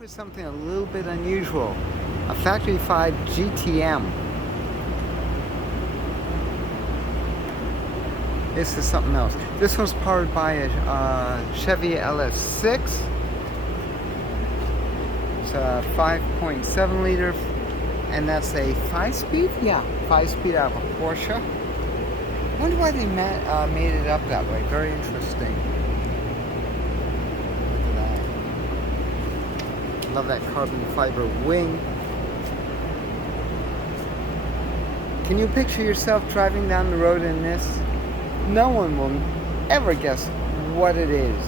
for something a little bit unusual. A Factory 5 GTM. This is something else. This one's powered by a Chevy LS6. It's a 5.7 liter, and that's a 5-speed? Yeah, 5-speed out of a Porsche. I wonder why they made it up that way. Very interesting. Look at that. Love that carbon fiber wing. Can you picture yourself driving down the road in this? No one will ever guess what it is.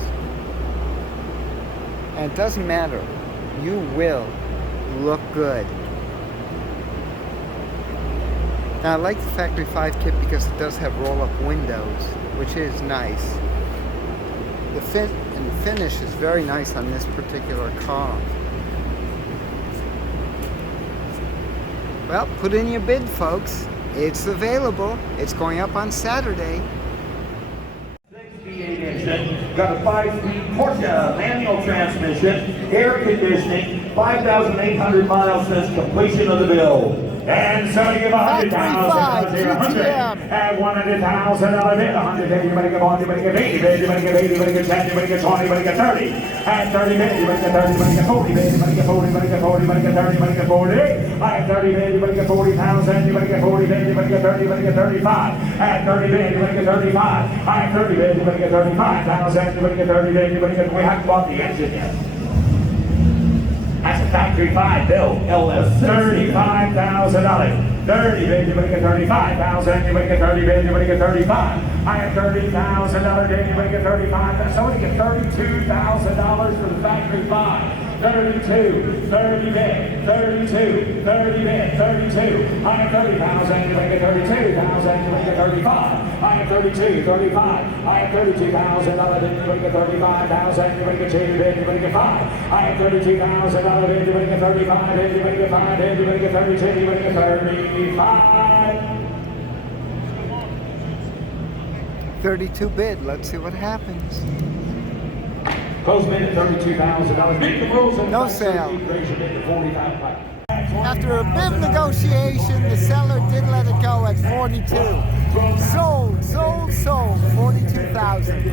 And it doesn't matter. You will look good. Now I like the Factory 5 kit because it does have roll-up windows, which is nice. The fit and finish is very nice on this particular car. Well, put in your bid, folks. It's available. It's going up on Saturday. Got a 5-speed Porsche manual transmission, air conditioning, 5,800 miles since completion of the build. And somebody give $100,000, and $100,000 bid, 100, anybody give 1, anybody give 80, anybody give 80, anybody give 10, anybody give 20, anybody give 30, and 30 bid, anybody get 30, anybody get 40, anybody get 40, anybody get 40, anybody get 30, anybody get 40, I have 30 bid, anybody get 40,000, anybody get 40 bid, anybody get 30, anybody get 35, and 30 bid, anybody get 35, I have 30 bid, anybody get 35,000, anybody get 30 bid, anybody get, we haven't bought the engine yet. That's a Factory 5 build, LS $35,000. 30 bid, anybody get 35,000, anybody get 30 bid, anybody get 35. I have $30,000 bid, anybody get 35. Somebody get $32,000 for the Factory 5. 32, 30 bid, 32, 30 bid, 32. I have 30,000, anybody get 32,000, anybody get 35. I have 32, 35. I have $32,000 bid, anybody get 35,000, anybody get 2 bid, anybody get 5. I have $32,000 bid, anybody get 35, anybody get 5, anybody get 32, anybody get 35. 32 bid. Let's see what happens. Close bid at $32,000. Make the rules and no sale. After a bid negotiation, the seller did let it go at 42. Sold. 42,000.